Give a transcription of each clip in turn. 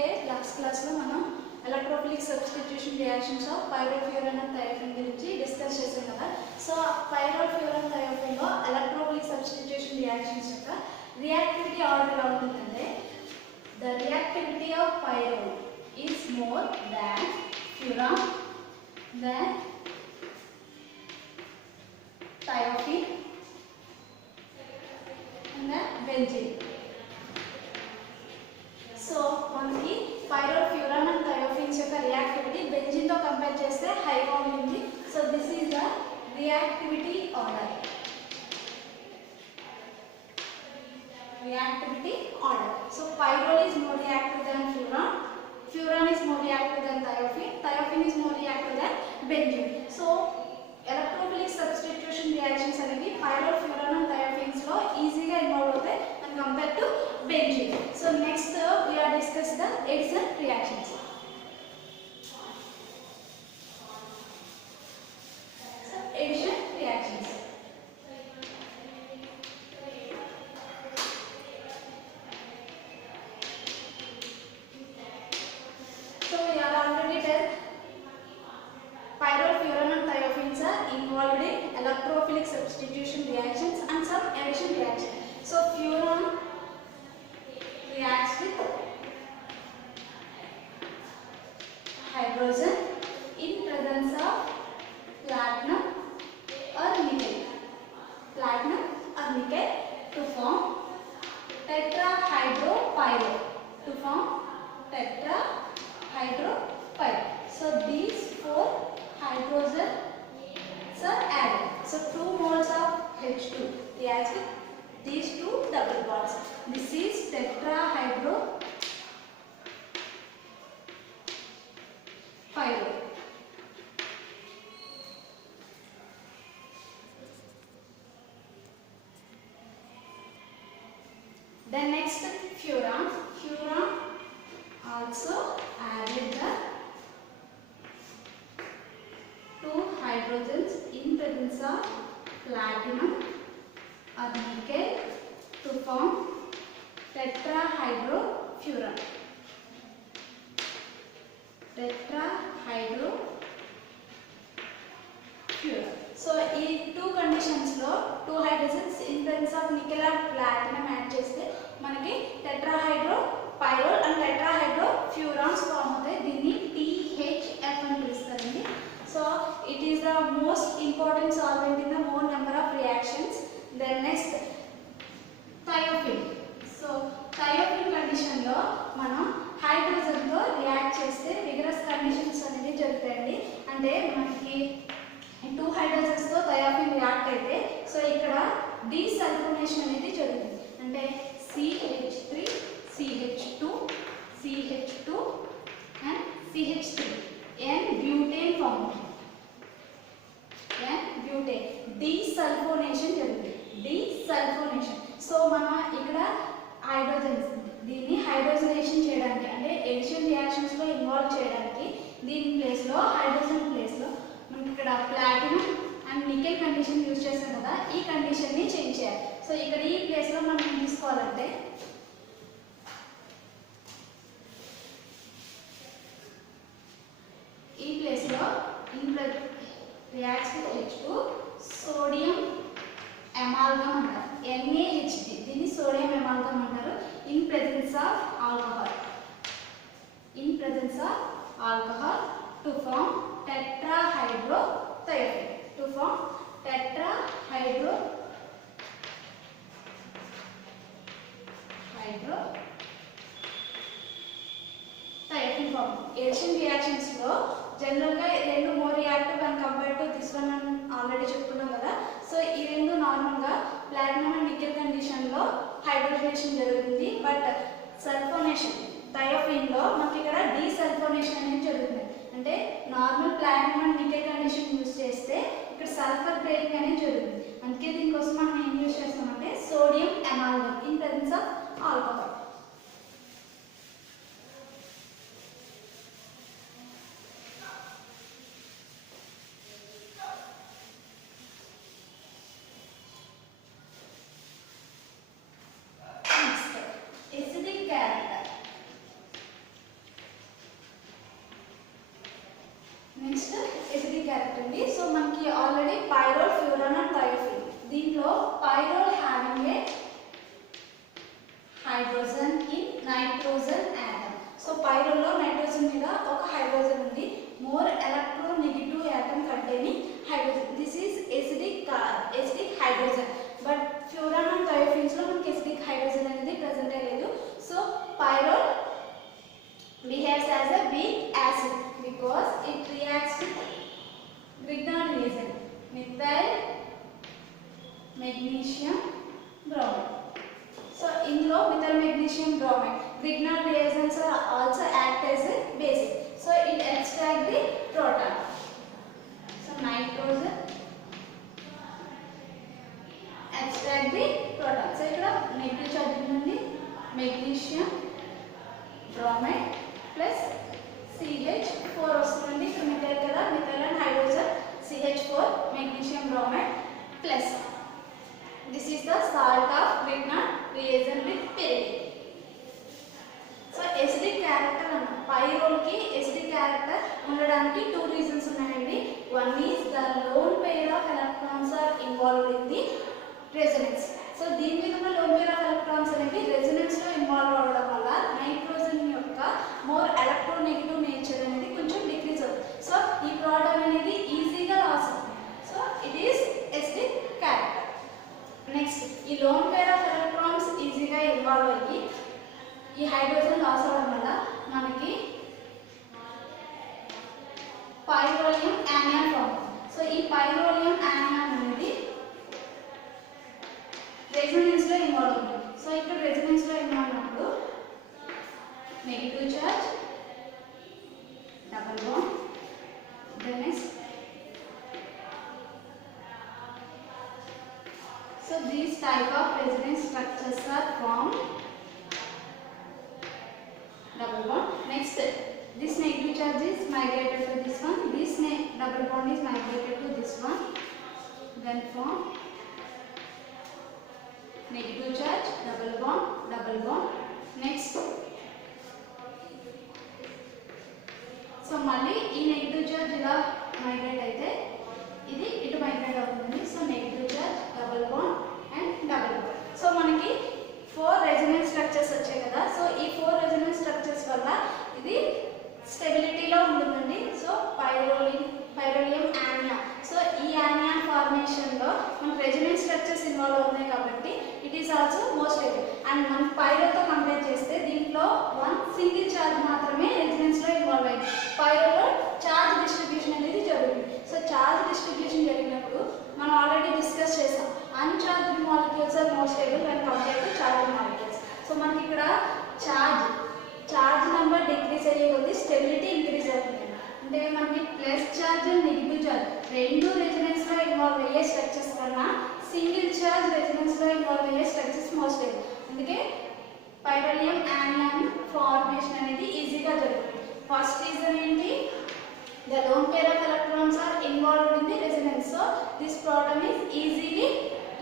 Okay, last class lo manam electrophilic substitution reactions of pyrrolfuran and thiophene gurinchi discuss chesam kada. So pyrrolfuran thiophene lo electrophilic substitution reactions yokka reactivity order ela untundante the reactivity of pyrrole is more than furan than thiophene and then benzene. So మనకి pyrrolfuran and thiophene యొక్క reactivity benzene తో compare చేస్తే హైగా ఉంటుంది. So this is the reactivity order. Reactivity order. So pyrrole is more reactive than furan. Furan is more reactive than thiophene. Thiophene is more reactive than benzene. So electrophilic substitution reactions అనేవి pyrrolfuran and thiophenes లో ఈజీగా involve అవుతాయి and compared to benzene. So next we are discuss the addition reactions. So addition reactions. So we are already done. Pyrrolfuran and thiophenes are involved in electrophilic substitution reactions and some addition reactions. So furan reacts with hydrogen in presence of platinum or nickel. Platinum or nickel to form tetrahydropyrrole. To form tetrahydropyrrole. So these four hydrogens are added. So 2 moles of H2 reacts with these two double bonds. This is tetrahydropyrrole. Then next furan. Furan also added the 2 hydrogens in presence of platinum or nickel to form tetrahydrofuran. Tetrahydrofuran. So ఈ 2 conditions లో 2 hydrogens in presence of nickel or platinum add చేస్తే మనకి tetrahydropyrrole and tetrahydrofurans form అవుతాయి. దీన్ని THF అని పిలుస్తారండి. So it is the most important solvent in the more number of reactions. Then next thiophene. So thiophene condition లో మనం hydrogen తో react చేస్తే vigorous conditions అనేవి జరుగుతాయండి. అంటే మనకి 2 హైడ్రోజన్స్ తో థయోఫీన్ రియాక్ట్ అయితే సో ఇక్కడ డీసల్ఫోనేషన్ అనేది జరుగుతుంది. అంటే CH3 CH2 CH2 and CH3 n butane form n butane desulphonation జరుగుతుంది. డీసల్ఫోనేషన్. సో మనం ఇక్కడ హైడ్రోజన్స్ దీన్ని హైడ్రోజనేషన్ చేయడానికి అంటే ఎడిషన్ రియాక్షన్స్ లో ఇన్వాల్వ్ చేయడానికి దీని ప్లేస్ లో హైడ్రోజన్ ప్లేస్ లో మనకి ఇక్కడ platinum and nickel condition use చేస్తాం కదా. ఈ కండిషన్ ని చేంజ్ చేయాలి. సో ఇక్కడ ఈ ప్లేస్ లో మనం ఏం తీసుకోవాలంటే ఈ ప్లేస్ లో reacts with H2 sodium amalgam అంటారు. NaHD దీన్ని సోడియం అమాల్గమ్ అంటారు. In presence of alcohol. In presence of alcohol to form tetrahydrothiophenol. To form tetrahydrothiophenol form. Addition reactions లో జనరల్ గా రెండు more reactive and compare to this one అని already చెప్పుకున్నాం కదా. So ఈ రెండు నార్మల్ గా ప్లాటినం అండ్ నికెల్ కండిషన్ లో హైడ్రోజనేషన్ జరుగుతుంది. బట్ సల్ఫోనేషన్ థయోఫీన్ లో మనకి ఇక్కడ డీసల్ఫోనేషన్ అనేది జరుగుతుంది. అంటే normal platinum and nickel condition use చేస్తే ఇక్కడ సల్ఫర్ బ్రేకింగ్ అనేది జరుగుతుంది. అందుకే దీనికోసం మనం ఏం యూజ్ చేస్తామంటే sodium amalgam in presence of alcohol. Next, acidic character. Nitrogen atom. So పైరోల్లో నైట్రోజన్ మీద ఒక హైడ్రోజన్ ఉంది. More electronegative atom containing hydrogen. This is acidic hydrogen. But furan and thiophenes లో మనకి acidic hydrogen అనేది ప్రెజెంట్ అయ్యలేదు. So pyrrole behaves as a weak acid because it reacts with Grignard reagent, methyl magnesium bromide. So in low methyl magnesium bromide, Grignard reagents are also act as a base. So it extract the proton. So nitrogen extract the proton. So ikkada negative charge undi, magnesium bromide plus CH4 వస్తుంది. ఇక్కడ methyl కదా, methyl and hydrogen CH4 magnesium bromide plus this is the salt of Grignard reagent with pyridine. So acidic character అన్న pyrrole కి acidic character ఉండడానికి two reasons ఉన్నాయండి. One is the lone pair of electrons are involved in the resonance. So దీని మీద ఉన్న lone pair of electrons అనేవి resonance లో involve అవ్వడం వల్ల నైట్రోజన్ యొక్క మోర్ ఎలక్ట్రోనెగటివ్ నేచర్ అనేది కొంచెం డిక్రీజ్ అవుతుంది. సో ఈ ప్రోటాన్ అనేది ఈజీగా లాస్ అవుతుంది. So it is acidic character. Next ఈ లోన్ పేర్ ఆఫ్ ఎలక్ట్రాన్స్ ఈజీగా ఇన్వాల్వ్ అయ్యి ఈ హైడ్రోజన్ లాస్ అవ్వడం వల్ల మనకి పైరోలియం యానియాన్ ఫామ్. సో ఈ పైరోలియం యానియాన్ అనేది రెజొనెన్స్ లో ఇన్వాల్వ్ ఉంటుంది. సో ఇక్కడ రెజొనెన్స్ లో ఇన్వాల్వ్ అయినప్పుడు negative charge double bond, then next so these type of resonance structures are formed, double bond. Next this negative charge is migrated to this one, this double bond is migrated to this one, then form negative charge double bond. Next so మళ్ళీ ఈ negative charge ఇలా migrate అయితే ఇది ఇటు migrate అవుతుంది. So negative charge double bond and double bond. So మనకి 4 resonance structures వచ్చాయి కదా. సో ఈ 4 రెజొనెన్స్ స్ట్రక్చర్స్ వల్ల ఇది స్టెబిలిటీలో ఉంటుందండి. So pyrrolium anion. సో ఈ యానియాన్ ఫార్మేషన్లో మనకి రెజొనెన్స్ స్ట్రక్చర్స్ ఇన్వాల్వ్ అవుతున్నాయి కాబట్టి it is also more stable. And మన పైరోతో కంపేర్ చేస్తే దీంట్లో 1 సింగిల్ చార్జ్ మాత్రమే రెజొనెన్స్లో ఇన్వాల్వ్ అయింది. పైరోలో చార్జ్ డిస్ట్రిబ్యూషన్ అనేది జరుగుతుంది. సో చార్జ్ డిస్ట్రిబ్యూషన్ జరిగినప్పుడు మనం ఆల్రెడీ డిస్కస్ చేసాం, uncharged molecules are more stable when compare to charged molecules. So మనకి ఇక్కడ చార్జ్ నెంబర్ డిక్రీజ్ అయ్యే కొద్దీ స్టెబిలిటీ ఇంక్రీజ్ అవుతుంది. అంటే మనకి plus charge and negative charge రెండు రెజొనెన్స్లో ఇన్వాల్వ్ అయ్యే స్ట్రక్చర్స్ కన్నా సింగిల్ చార్జ్ రెజొనెన్స్లో ఇన్వాల్వ్ అయ్యే స్ట్రక్చర్స్ మోర్ స్టేబుల్. అందుకే పైరోలియం యానియాన్ ఫార్మేషన్ అనేది ఈజీగా జరుగుతుంది. ఫస్ట్ రీజన్ ఏంటి? The lone pair of electrons are involved in the resonance. So this proton is easily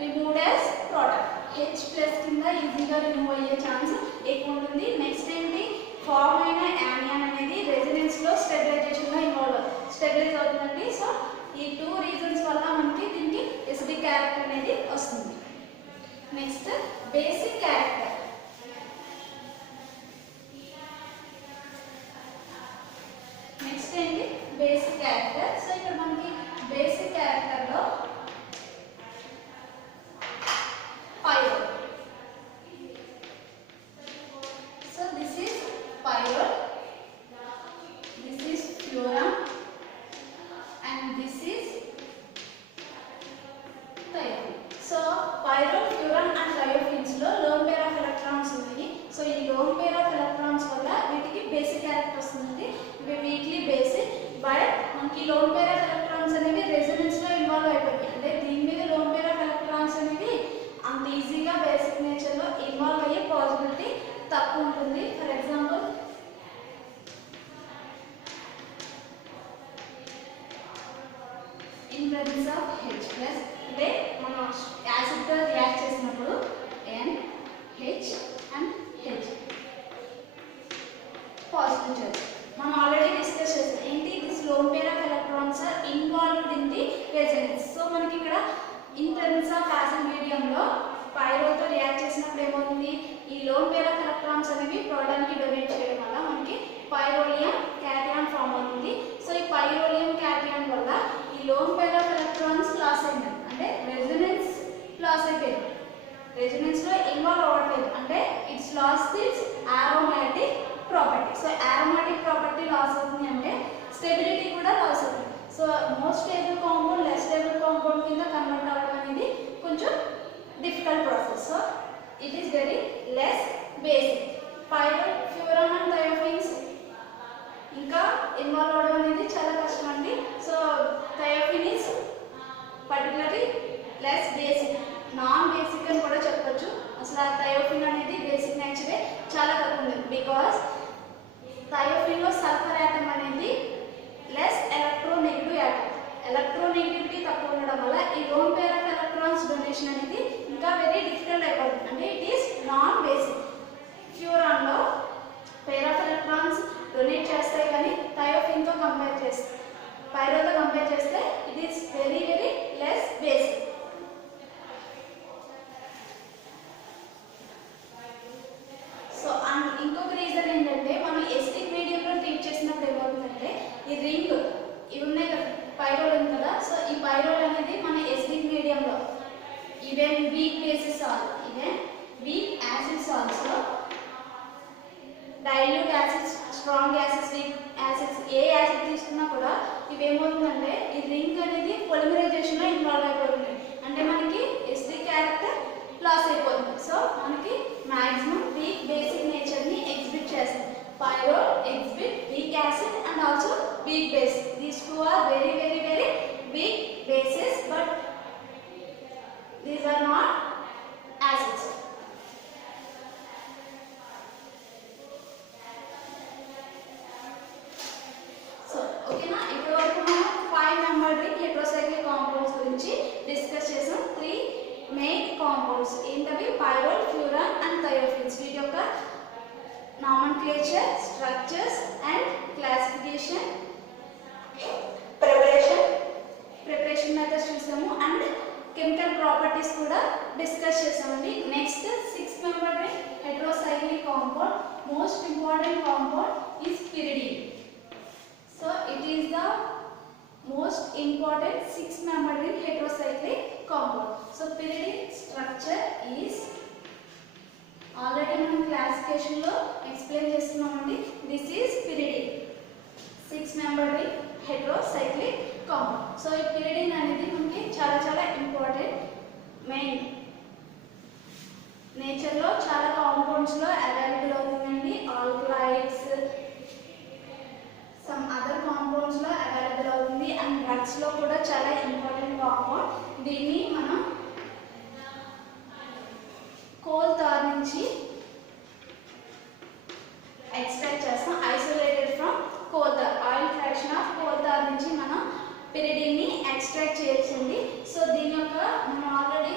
removed as proton. H plus కింద ఈజీగా remove అయ్యే chance ఎక్కువ ఉంటుంది. నెక్స్ట్ ఏంటి? ఫార్మ్ అయిన యానియాన్ అనేది రెజొనెన్స్ లో స్టెబిలైజేషన్ లో స్టెబిలైజ్ అవుతుందండి. సో ఈ 2 రీజన్స్ వల్ల మనకి దీనికి acidic క్యారెక్టర్ అనేది వస్తుంది. Next basic character. నెక్స్ట్ ఏంటి? Basic character. సో ఇక్కడ మనకి బేసిక్ క్యారెక్టర్ లో pyrrole. So this is pyrrole, this is furan and this is thiophene. So pyrrole, furan and thiophenes లో లోన్ పేర్ ఆఫ్ ఎలక్ట్రాన్స్ ఉన్నాయి. So ఈ lone pair of electrons వల్ల వీటికి basic character వస్తుంది. ఇవి వీక్లీ బేసిక్. బట్ మనకి lone pair of electrons అనేవి resonance లో ఇన్వాల్వ్ అయిపోయాయి. అంటే దీని మీద లోన్ పేర్ ఆఫ్ ఎలక్ట్రాన్స్ అనేవి అంత ఈజీగా బేసిక్ నేచర్ లో ఇన్వాల్వ్ అయ్యే పాసిబిలిటీ తక్కువ ఉంటుంది. For example in presence of H plus, అంటే మనం యాసిడ్ తో రియాక్ట్ చేసినప్పుడు NH and H positive charge మనం ఆల్రెడీ డిస్కస్ చేసాం. ఏంటి? This lone pair of electrons are involved in the resonance. So మనకి ఇక్కడ ఇన్ ప్రెజెన్స్ ఆఫ్ యాసిడ్ మీడియంలో పైరోతో రియాక్ట్ చేసినప్పుడు ఏమవుతుంది? ఈ లోన్ పేర్ ఆఫ్ ఎలక్ట్రాన్స్ అనేవి లాస్ అయిపోయింది. రెజొనెన్స్ లో ఇన్వాల్వ్ అవ్వట్లేదు అంటే it's lost it's aromatic property. So aromatic property loss అవుతుంది అంటే స్టెబిలిటీ కూడా లాస్ అవుతుంది. So more stable compound less stable compound కింద కన్వర్ట్ అవ్వడం అనేది కొంచెం difficult process. So it is very less basic. Pyrrole, furan and thiophenes ఇంకా involve అవ్వడం అనేది చాలా కష్టం అండి. So thiophene is particularly less basic, non basic అని కూడా చెప్పొచ్చు. అసలు ఆ థయోఫిన్ అనేది బేసిక్ నేచరే చాలా తక్కువ ఉంది. బికాస్ థయోఫిన్ లో సల్ఫర్ యాటమ్ అనేది లెస్ ఎలక్ట్రోనెగటివ్ యాటమ్. ఎలక్ట్రోనెగటివిటీ తక్కువ ఉండడం వల్ల ఈ lone pair of electrons donation అనేది ఇంకా వెరీ డిఫికల్ట్ అయిపోతుంది. అంటే it is non basic. Furan లో పేర్ ఆఫ్ ఎలక్ట్రాన్స్ డొనేట్ చేస్తాయి కానీ థయోఫిన్ తో కంపేర్ చేస్తే, పైరోతో కంపేర్ చేస్తే it is very very less basic. So and ఇంకొక రీజన్ ఏంటంటే మనం ఎసిడిక్ మీడియంలో ట్రీట్ చేసినప్పుడు ఏమవుతుందంటే ఈ రింగ్ ఇవి ఉన్నాయి కదా, పైరోల్ ఉంది కదా. సో ఈ పైరోల్ అనేది మన ఎసిడిక్ మీడియంలో even weak bases even weak acids also, dilute acids, strong acids, weak acids ఏ యాసిడ్ తీసుకున్నా కూడా ఇవి ఏమవుతుందంటే ఈ రింగ్ అనేది పొలిమరైజేషన్లో ఇన్వాల్వ్ అయిపోతుంది. అంటే మనకి ఎసిడిక్ క్యారెక్టర్ లాస్ అయిపోతుంది. సో మనకి మ్యాక్సిమం వీక్ బేసిక్ నేచర్ని ఎగ్జిబిట్ చేస్తుంది. Pyrrole exhibit weak acid and also weak base. These two are very very very weak bases but these are not acids. So ఓకేనా, ఇప్పటి వరకు మనం 5 మెంబర్డ్ రింగ్ హెటెరోసైక్లిక్ కాంపౌండ్స్ గురించి discuss చేసాం. 3 main compounds ఏంటవి? Pyrrole, furan and thiophenes. వీటి యొక్క nomenclature, structures and classification, preparation methods చూసాము అండ్ కెమికల్ ప్రాపర్టీస్ కూడా డిస్కస్ చేసామండి. Next 6 membered ring heterocyclic compound, most important compound is pyridine. So it is the most important 6 membered ring heterocyclic compound. So pyridine structure is already మనం classification లో explain చేస్తున్నామండి. This is pyridine, 6 membered ring heterocyclic compound. So ఈ pyridine అనేది మనకి చాలా చాలా important. Main nature లో చాలా కాంపౌండ్స్ లో అవైలబుల్ అవుతుందండి. ఆల్కలైడ్స్, సమ్ అదర్ కాంపౌండ్స్ లో అవైలబుల్ అవుతుంది అండ్ డ్రగ్స్ లో కూడా చాలా ఇంపార్టెంట్ కాంపౌండ్. దీన్ని మనం కోల్ తార్ నుంచి ఎక్స్ట్రాక్ట్ చేస్తాం. Isolated from coal tar, oil fraction of coal tar నుంచి మనం pyridine ని ఎక్స్ట్రాక్ట్ చేయొచ్చండి. సో దీని యొక్క మనం already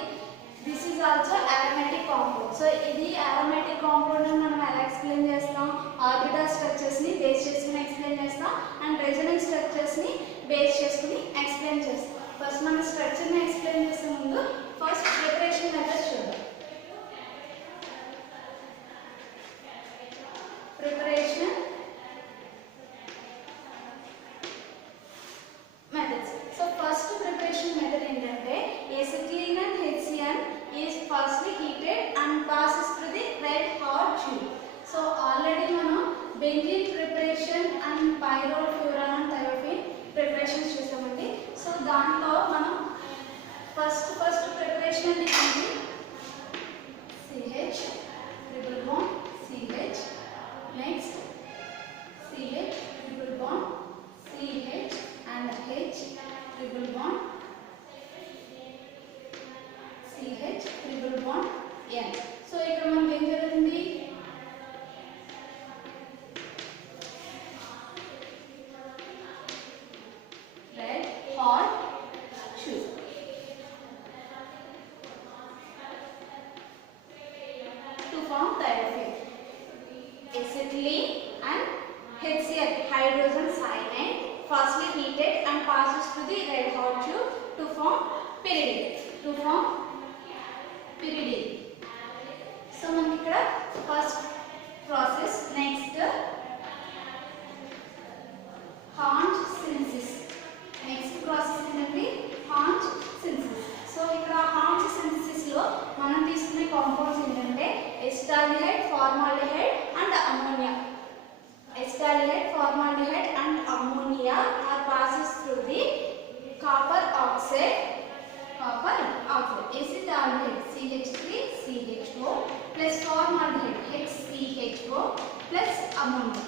this is also aromatic compound. So ఇది aromatic కాంపౌండ్ అని మనం ఎలా ఎక్స్ప్లెయిన్ చేస్తాం? ఆర్బిటల్ స్ట్రక్చర్స్ ని బేస్ చేసుకుని ఎక్స్ప్లెయిన్ చేస్తాం అండ్ రెజొనెన్స్ స్ట్రక్చర్స్ ని బేస్ చేసుకుని ఎక్స్ప్లెయిన్ చేస్తాం. ఫస్ట్ మనం స్ట్రక్చర్ ని ఎక్స్ప్లెయిన్ చేసే ముందు ఫస్ట్ ప్రిపరేషన్ మెథడ్స్ చూద్దాం. Preparation methods. So first preparation method ఏంటంటే acetylene and HCl is firstly heated and passes through the red hot tube. So already మనం benzene preparation and pyrrole, furan and thiophene preparations చూసామండి. So దాంట్లో మనం first preparation ఏంటి? CH triple bond CH, next CH triple bond CH and H triple bond CH triple bond N. So ఇక్కడ మనకి ఏం జరుగుతుంది? Red hot tube. To form thiophene, acetylene and HCl hydrogen cyanide firstly heated and passes through the red hot tube to form pyridine. So మనకి ఇక్కడ first process. Next హాంచ్ synthesis. Next process ఏంటంటే హాంచ్ synthesis. So ఇక్కడ హాంచ్ synthesis లో ammonia.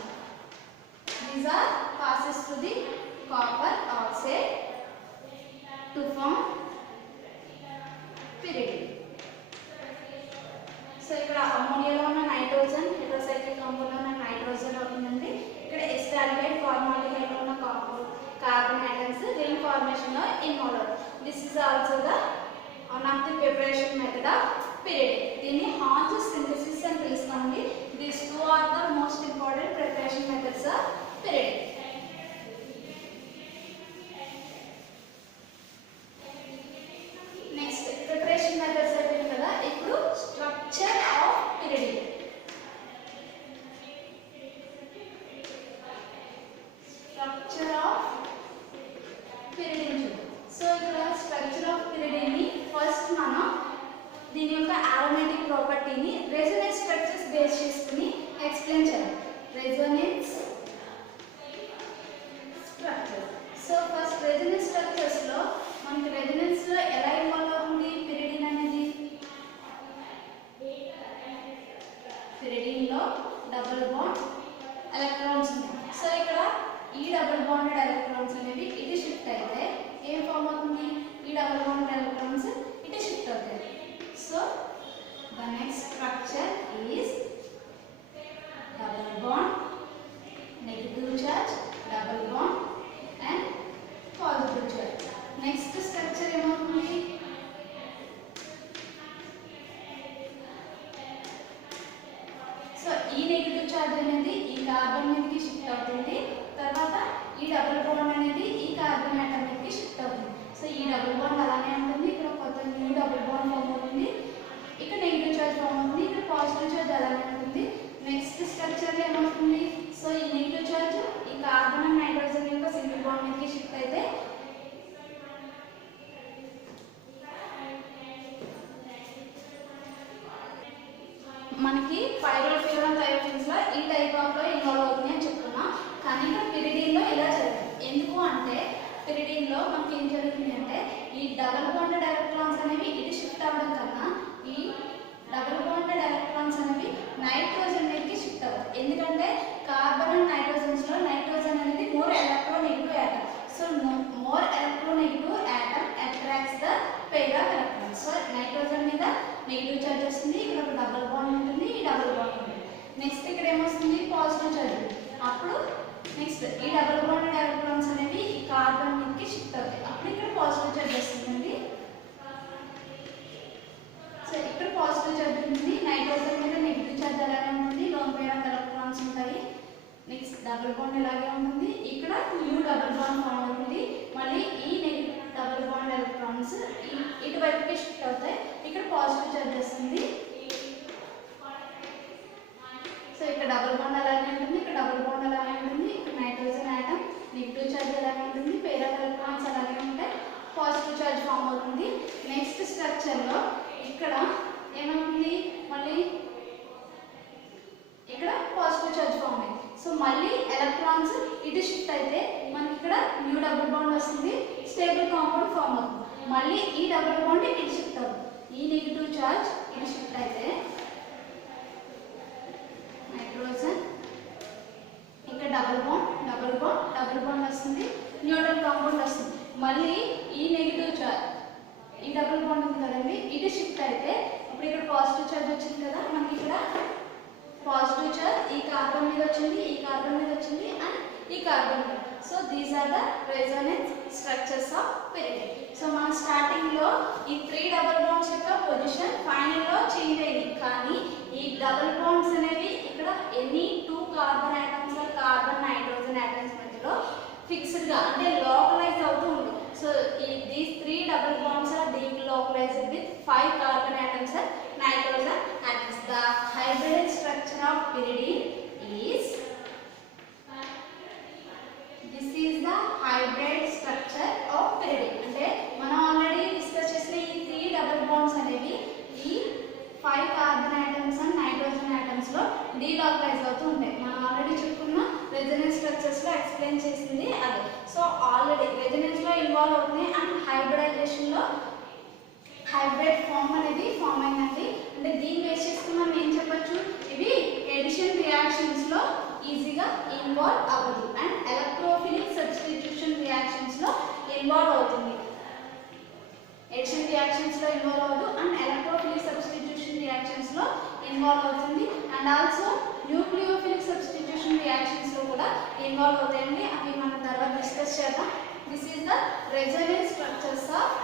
These are passes to the copper oxide to form pyridine. So ఇక్కడ అమ్మోనియాలో ఉన్న nitrogen heterocyclic కాంపౌండ్లో ఉన్న nitrogen అవుతుందండి. ఇక్కడ ఎస్టాల్డిహైడ్ ఫార్మాల్డిహైడ్లో ఉన్న కార్బన్ ఐటమ్స్ రింగ్ ఫార్మేషన్లో ఇన్వాల్వ్ అవుతుంది. This is also the one of the preparation method of pyridine. దీన్ని హాన్స్ సింథసిస్ అని పిలుస్తామండి. These two are the most important preparation methods of pyridine. Next preparation methods అయిపోయింది కదా, ఇప్పుడు structure of pyridine. Structure of pyridine. So ఇక్కడ structure of pyridine ని first మనం దీని యొక్క అరోమాటిక్ ప్రాపర్టీని రెసొనెన్స్ స్ట్రక్చర్స్ బేస్ చేసుకుని ఎక్స్ప్లెయిన్ చేయాలి. Resonance structure. So first resonance structures లో మనకి రెసొనెన్స్ లో ఎలా ఇన్వాల్వ్ అవుతుంది pyridine అనేది? pyridine లో డబుల్ బాండ్ ఎలక్ట్రాన్స్ ఉన్నాయి. సో ఇక్కడ ఈ డబుల్ బాండెడ్ ఎలక్ట్రాన్స్ అనేవి ఇటు షిఫ్ట్ అయితే ఏం ఫామ్ అవుతుంది? ఈ డబుల్ బాండెడ్ ఎలక్ట్రాన్స్ ఇటు షిఫ్ట్ అవుతాయి. So the next structure is double bond, negative charge, double bond and positive charge. Next structure ఏమవుతుంది? సో ఈ నెగిటివ్ చార్జ్ అనేది ఈ కార్బన్ మీదకి షిఫ్ట్ అవుతుంది. తర్వాత ఈ డబుల్ బాండ్ అనేది ఈ కార్బన్ ఆటమ్ మీదకి షిఫ్ట్ అవుతుంది. సో ఈ డబుల్ బాండ్ అలానే ఉంటుంది. ఇక్కడ కొత్త న్యూ డబుల్ బాండ్ ఫామ్ అవుతుంది. ఇక్కడ నెగిటివ్ చార్జ్ ఫామ్ అవుతుంది. ఇక్కడ పాజిటివ్ చార్జ్ అలానే ఉంటుంది. నెక్స్ట్ స్ట్రక్చర్ ఏమవుతుంది? సో ఈ నెగిటివ్ చార్జ్ ఈ కార్బన్ అండ్ నైట్రోజన్ యొక్క సింగిల్ బాండ్ మీదకి షిఫ్ట్ అయితే మనకి పైరల్ ఫ్యూరన్ థయోఫిన్స్ లో ఈ టైప్ ఆఫ్ లో ఇన్వాల్వ్ అవుతుంది అని చెప్తున్నా. కానీ ఇక్కడ pyridine లో ఇలా జరుగుతుంది. ఎందుకు అంటే pyridine లో మనకి ఏం జరుగుతుంది అంటే ఈ డబుల్ బాండెడ్ ఎలక్ట్రాన్స్ అనేవి ఇటు షిఫ్ట్ అవ్వడం కన్నా ఈ డబుల్ బాండెడ్ ఎలక్ట్రాన్స్ అనేవి నైట్రోజన్ మీదకి షిఫ్ట్ అవుతాయి. ఎందుకంటే కార్బన్ అండ్ నైట్రోజన్స్ లో నైట్రోజన్ అనేది more electronegative atom. So more electronegative atom attracts the pair of electrons. So nitrogen మీద నెగిటివ్ చార్జ్ వస్తుంది. ఇక్కడ ఒక డబుల్ బాండ్ ఉంటుంది. ఈ డబుల్ బాండ్ ఉంటుంది. నెక్స్ట్ ఇక్కడ ఏమొస్తుంది? Positive charge. అప్పుడు నెక్స్ట్ ఈ డబుల్ బాండెడ్ ఎలక్ట్రాన్స్ అనేవి ఈ కార్బన్ మీదకి షిఫ్ట్ అవుతాయి. అప్పుడు ఇక్కడ పాజిటివ్ చార్జ్ వస్తుందండి. సో ఇక్కడ పాజిటివ్ చార్జ్ ఉంటుంది. నైట్రోజన్ మీద నెగిటివ్ చార్జ్ అలానే ఉంటుంది. లోన్ పెయిర్ ఆఫ్ ఎలక్ట్రాన్స్ ఉంటాయి. నెక్స్ట్ డబుల్ బాండ్ ఇలాగే ఉంటుంది. ఇక్కడ న్యూ డబుల్ బాండ్ ఫామ్ అవుతుంది. మళ్ళీ ఈ నెగిటివ్ డబుల్ బాండ్ ఎలక్ట్రాన్స్ ఇటువైపుకి షిఫ్ట్ అవుతాయి. ఇక్కడ పాజిటివ్ చార్జ్ వస్తుంది. సో ఇక్కడ డబుల్ బాండ్ అలానే ఉంటుంది. ఇక్కడ డబుల్ బాండ్ అలానే ఉంటుంది. ఇక్కడ నైట్రోజన్ ఆటమ్ నెగిటివ్ చార్జ్ అలానే ఉంటుంది. పెయిర్ ఆఫ్ ఎలక్ట్రాన్స్ అలాగే ఉంటాయి. పాజిటివ్ చార్జ్ ఫామ్ అవుతుంది. నెక్స్ట్ స్ట్రక్చర్ లో ఇక్కడ ఏమవుతుంది? మళ్ళీ ఇక్కడ పాజిటివ్ చార్జ్ ఫామ్ అయింది. సో మళ్ళీ ఎలక్ట్రాన్స్ ఇటు షిఫ్ట్ అయితే మనకి ఇక్కడ న్యూ డబుల్ బాండ్ వస్తుంది. స్టేబుల్ కాంపౌండ్ ఫామ్ అవుతుంది. మళ్ళీ ఈ డబుల్ బాండ్ ఇటు షిఫ్ట్ అవుతుంది. ఈ నెగిటివ్ చార్జ్ ఇటు షిఫ్ట్ అయితే నైట్రోజన్ ఇక్కడ double bond double bond double bond వస్తుంది. న్యూట్రల్ కాంపౌండ్ వస్తుంది. మళ్ళీ ఈ నెగిటివ్ చార్జ్ ఈ డబుల్ బాండ్ ఉంది కదండి, ఇటు షిఫ్ట్ అయితే అప్పుడు ఇక్కడ పాజిటివ్ చార్జ్ వచ్చింది కదా, మనకి ఇక్కడ పాజిటివ్ చార్జ్ ఈ కార్బన్ మీద వచ్చింది, ఈ కార్బన్ మీద వచ్చింది అండ్ ఈ కార్బన్ మీద. So these are the resonance structures of pyridine. So మన స్టార్టింగ్ లో ఈ 3 డబుల్ బాండ్స్ యొక్క పొజిషన్ ఫైనల్ లో చేంజ్ అయింది. కానీ ఈ డబుల్ బాండ్స్ అనేవి ఇక్కడ any 2 carbon atoms carbon nitrogen atoms మధ్యలో ఫిక్స్డ్ గా అంటే లోకలైజ్ అవుతూ ఉంటుంది. So these 3 double bonds are delocalized with 5 carbon atoms and nitrogen atoms. The hybrid structure of pyridine is this is the hybrid structure of pyridine. అంటే మనం already discuss చేసిన ఈ 3 double bonds అనేవి ఈ 5 carbon atoms and nitrogen atoms లో డీలాకలైజ్ అవుతూ ఉంటాయి. మనం ఆల్రెడీ చెప్పుకున్న రెసొనెన్స్ స్ట్రక్చర్స్ లో ఎక్స్ప్లెయిన్ చేసింది అదే. సో ఆల్రెడీ రెసొనెన్స్ లో ఇన్వాల్వ్ అవుతుంది అండ్ హైబ్రిడైజేషన్ లో హైబ్రిడ్ ఫామ్ అనేది ఫామ్ అయిందండి. అంటే దీన్ని బేస్ చేసుకుని మనం ఏం చెప్పొచ్చు, ఇవి ఎడిషన్ రియాక్షన్స్ లో ఈ ఇన్వాల్వ్ అవ్వదు అండ్ ఎలక్ట్రోఫిలిక్ సబ్స్టిట్యూషన్ రియాక్షన్స్ లో ఇన్వాల్వ్ అవుతుంది. ఎడిషన్ రియాక్షన్స్ లో ఇన్వాల్వ్ అవ్వదు అండ్ ఎలక్ట్రోఫిలిక్ సబ్స్టిట్యూషన్ రియాక్షన్స్ లో ఇన్వాల్వ్ అవుతుంది and also nucleophilic substitution reactions లో కూడా ఇన్వాల్వ్ అవుతాయండి. అవి మనం తర్వాత డిస్కస్ చేద్దాం. This is the resonance structures of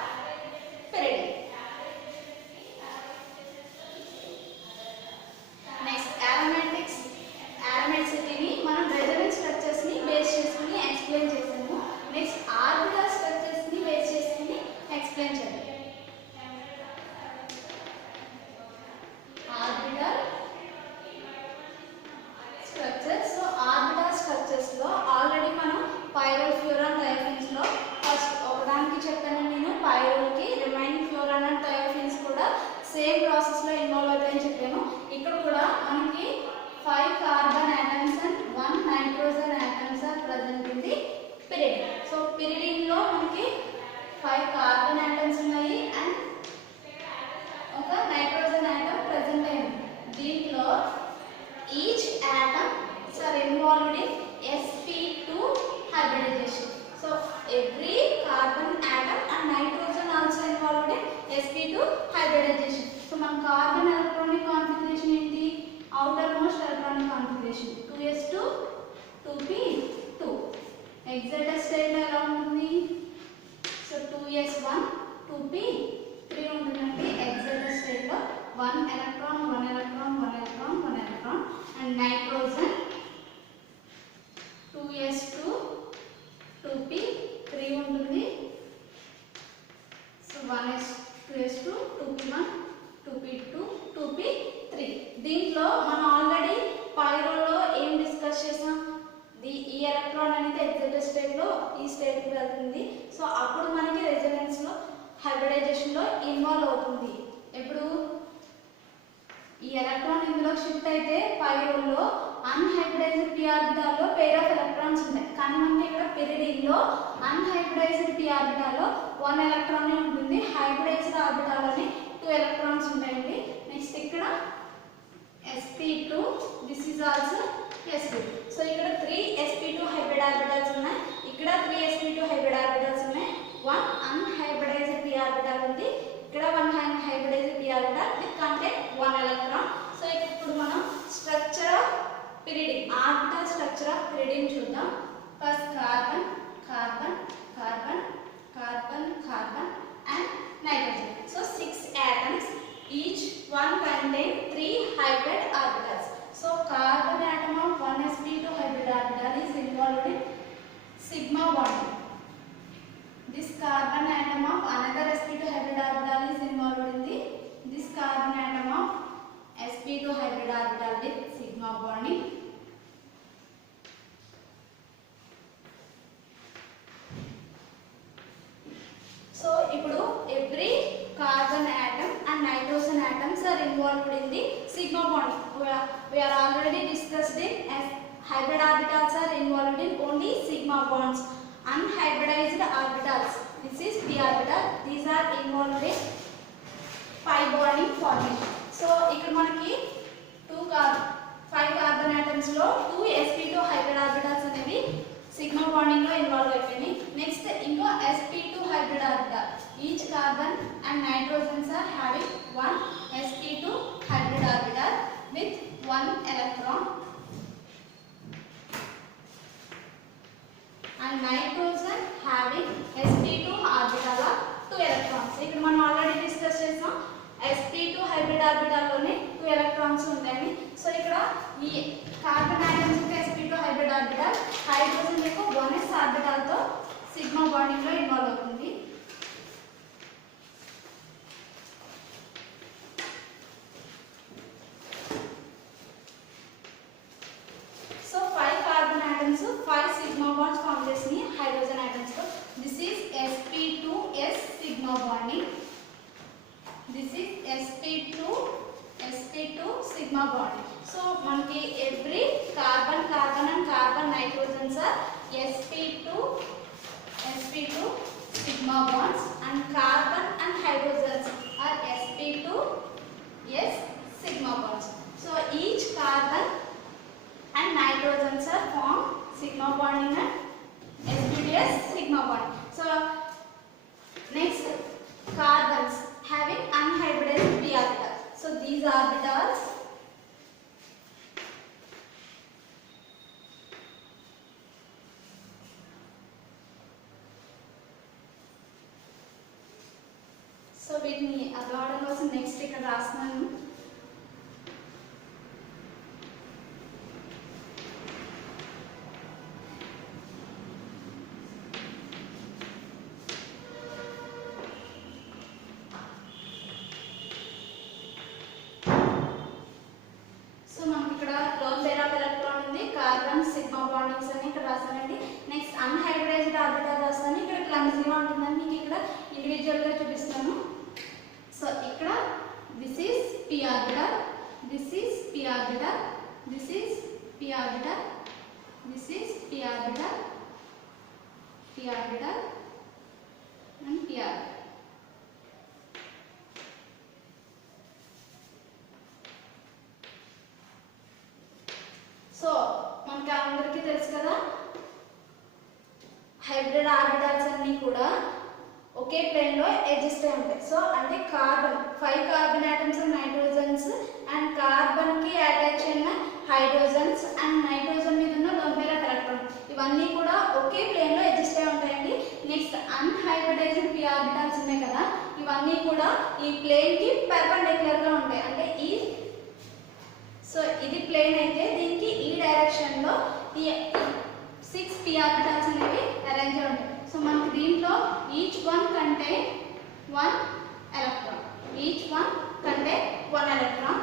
pyridine. Next aromaticity మనం రెజొనెన్స్ స్ట్రక్చర్స్ ని బేస్ చేసుకుని ఎక్స్ప్లెయిన్ చేసాము. నెక్స్ట్ ఆర్బిటల్ స్ట్రక్చర్స్ ని బేస్ చేసుకుని ఎక్స్ప్లెయిన్ చేద్దాం. Orbital structures. So orbital structures లో ఆల్రెడీ మనం పైరల్ ఫ్యూరాన్ థయోఫిన్స్ లో ఫస్ట్ ఒకదానికి చెప్పాను నేను. పైరల్ కి రిమైనింగ్ ఫ్యూరాన్ అండ్ థయోఫిన్స్ కూడా సేమ్ ప్రాసెస్ లో ఇన్వాల్వ్ అవుతాయని చెప్పాను. ఇక్కడ కూడా మనకి 5 carbon atoms and 1 nitrogen atoms are present in the pyridine. So pyridine లో మనకి 5 కార్బన్ ఆటమ్స్ ఉన్నాయి అండ్ ఒక నైట్రోజన్ ఆటమ్ ప్రెజెంట్ అయింది. దీంట్లో each atom are involved in sp2 hybridization. So every carbon atom and nitrogen also involved in sp2 hybridization. So మన carbon electronic configuration ఏంటి? Outer most electronic configuration 2s2 2p2. Excited state లో ఎలా ఉంటుంది? So 2s1 2p3 ఉంటుందండి. Excited state లో 1 electron 1 electron 1 electron 1 electron and nitrogen 2s2 2p3 ఉంటుంది. So 2s2 2p1 2p2 2p3. దీంట్లో మనం ఆల్రెడీ పైరోలో ఏం డిస్కస్ చేసాం? ఈ ఎలక్ట్రాన్ అనేది ఎగ్జైటెడ్ స్టేట్ లో ఈ స్టేట్ కి వెళ్తుంది. సో అప్పుడు మనకి రెజొనెన్స్ లో హైబ్రిడైజేషన్ లో ఇన్వాల్వ్ అవుతుంది. ఎప్పుడు ఈ ఎలక్ట్రాన్ ఇందులో షిఫ్ట్ అయితే పైరోలో అన్హైబ్రిడైజ్డ్ p ఆర్బిటాల్లో పేర్ ఆఫ్ ఎలక్ట్రాన్స్ ఉంటాయి. కానీ మనకి ఇక్కడ pyridine లో అన్హైబ్రిడైజ్డ్ p ఆర్బిటాల్లో 1 ఎలక్ట్రాన్ ఉంటుంది. హైబ్రిడైజ్డ్ ఆర్బిటాల్లోనే 2 ఎలక్ట్రాన్స్ ఉంటాయండి. నెక్స్ట్ ఇక్కడ sp2 this is also sp2. So ఇక్కడ 3 sp2 హైబ్రిడ్ ఆర్బిటాల్స్ ఉన్నాయి. ఇక్కడ 3 sp2 హైబ్రిడ్ ఆర్బిటాల్స్ ఉన్నాయి. 1 అన్హైబ్రిడైజ్డ్ p ఆర్బిటాల్ ఉంది. ఇక్కడ 1 hybridised p orbital with content 1 electron. So ఇప్పుడు మనం structure of pyridine, orbital structure of pyridine చూద్దాం. First carbon carbon carbon carbon carbon and nitrogen. So 6 atoms, each one contain 3 hybrid orbitals. So carbon atom of 1 sp2 hybrid orbital is involved in sigma bond. This carbon atom of another sp2 hybrid orbital is involved in this carbon atom of sp2 hybrid orbital with sigma bonding. So ఇప్పుడు every carbon atom and nitrogen atoms are involved in the sigma bond. We are already discussed in as hybrid orbitals are involved in only sigma bonds. Unhybridized orbitals, this is p orbital, these are involved in pi bonding formation. So ఇక్కడ మనకి 5 carbon atoms లో 2 sp2 hybrid orbitals అనేవి sigma bonding లో involve అయిపోయినాయి. Next ఇంకో sp2 hybrid orbital. Each carbon and nitrogens are having 1 sp2 hybrid orbital with 1 electron and nitrogen having sp2 orbital of 2 electrons. ఇక్కడ మనం already discuss చేసాం sp2 hybrid orbital లోనే 2 electrons ఉంటాయి. So ఇక్కడ ఈ కార్బన్ ఆటమ్స్ యొక్క sp2 hybrid orbital hydrogen యొక్క 1s orbital తో సిగ్మా బాండింగ్ లో ఇన్వాల్వ్ అవుతుంది. So 5 carbon atoms 5 sigma bonds form చేసినాయి హైడ్రోజన్ ఆటమ్స్ తో. This is sp2s sigma bonding. This is sp2 sigma bond. So మనకి every carbon and carbon nitrogens are sp2 sigma bonds and carbon and hydrogens are sp2s sigma bonds. So each carbon and nitrogens are formed sigma bonding and sp2s sigma bond. So next, carbons having unhybridized p orbital. So these orbitals వీటిని అదవడం కోసం next ఇక్కడ రాస్తున్నాను. So మనకి ఇక్కడ loan pair of electron ఉంది, carbon sigma bondings అని ఇక్కడ రాసానండి. Next unhybridised orbital రాస్తాను. ఇక్కడ క్లమ్జీగా ఉంటుందని మీకు ఇక్కడ ఇండివిజువల్ గా చూపిస్తాను. సో ఇక్కడ this is p orbital, this is p orbital, this is p orbital, this is p orbital, p orbital and p orbital. So మనకి అందరికీ తెలుసు కదా, హైబ్రిడ్ ఆర్బిటల్స్ అన్ని కూడా ఒకే ప్లేన్ లో ఎగ్జిస్ట్ అయి ఉంటాయి. సో అంటే carbon 5 carbon atoms nitrogens and carbon కి అటాచ్ అయిన హైడ్రోజన్స్ అండ్ నైట్రోజన్ మీద ఉన్న లోన్ పేర్ ఆఫ్ ఎలక్ట్రాన్ ఇవన్నీ కూడా ఒకే ప్లేన్ లో ఎగ్జిస్ట్ అయి ఉంటాయండి. నెక్స్ట్ అన్హైబ్రిడైజ్డ్ p ఆర్బిటల్స్ ఉన్నాయి కదా, ఇవన్నీ కూడా ఈ ప్లేన్ కి పర్పెండిక్యులర్ గా ఉంటాయి. అంటే ఈ సో ఇది ప్లేన్ అయితే దీనికి ఈ డైరెక్షన్ లో ఈ 6 p ఆర్బిటల్స్ అనేవి అరేంజ్ అయి ఉంటాయి. సో మనకి దీంట్లో ఈచ్ వన్ కంటే 1 ఎలక్ట్రాన్, ఈచ్ వన్ కంటే 1 ఎలక్ట్రాన్.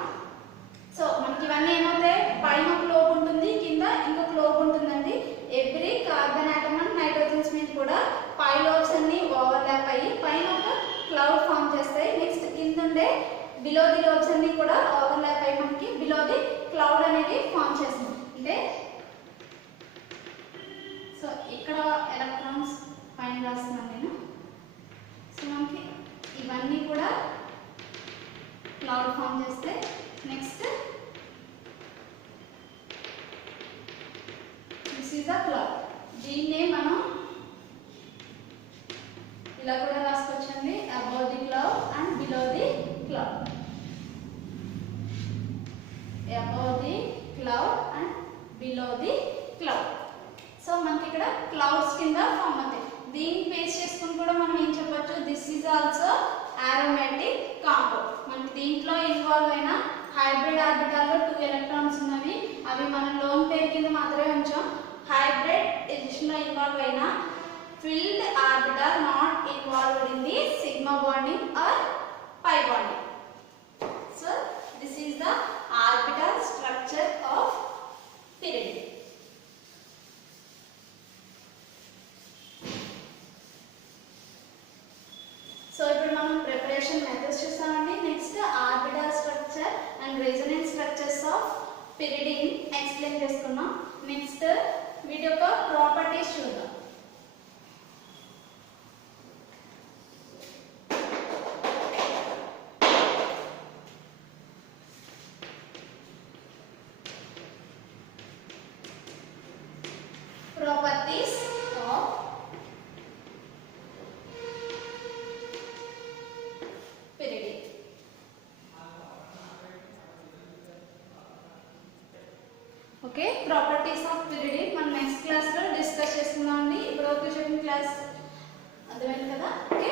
సో మనకి ఇవన్నీ ఏమవుతాయి, పైన ఒక లోబ్ ఉంటుంది, కింద ఇంకొక లోబ్ ఉంటుందండి. Every carbon atom and nitrogens మీద కూడా పై లోబ్స్ అన్ని ఓవర్లాప్ అయ్యి పైన ఒక క్లౌడ్ ఫామ్ చేస్తాయి. నెక్స్ట్ కింద ఉండే బిలో ది లోబ్స్ అన్ని కూడా ఓవర్లాప్ అయ్యి మనకి బిలో ది క్లౌడ్ అనేది ఫామ్ చేస్తుంది. అంటే సో ఇక్కడ ఎలక్ట్రాన్స్ పైన రాస్తున్నాను నేను. సో మనకి ఇవన్నీ కూడా క్లౌడ్ ఫామ్ చేస్తే next this is the cloud. దీన్నే మనం ఇలా కూడా రాసుకోవచ్చండి, above the cloud and below the cloud, above the cloud and below the cloud. So మనకి ఇక్కడ క్లౌడ్స్ కింద ఫామ్ అవుతాయి. దీన్ని బేస్ చేసుకుని కూడా మనం ఏం చెప్పొచ్చు, this is also aromatic compound. మనకి దీంట్లో ఇన్వాల్వ్ అయిన హైబ్రిడ్ ఆర్బిటల్లో 2 ఎలక్ట్రాన్స్ ఉన్నవి, అవి మనం లోన్ పేర్ కింద మాత్రమే ఉంచాం. హైబ్రిడ్ ఎడిషన్ లో ఇన్వాల్వ్ అయిన filled orbital not involved in the sigma bonding or pi bonding. So this is the orbital structure of pyridine. So ఇప్పుడు మనం ప్రిపరేషన్ మెథడ్స్ చూసామండి. Next orbital structure and resonance structures of pyridine explain చేసుకున్నాం. Next వీటి యొక్క properties చూద్దాం. Properties of pyridine. Okay, properties of pyridine మనం next class లో discuss చేసుకుందాం అండి. ఇప్పటివరకు చెప్పిన క్లాస్ అర్థమైంది కదా. ఓకే.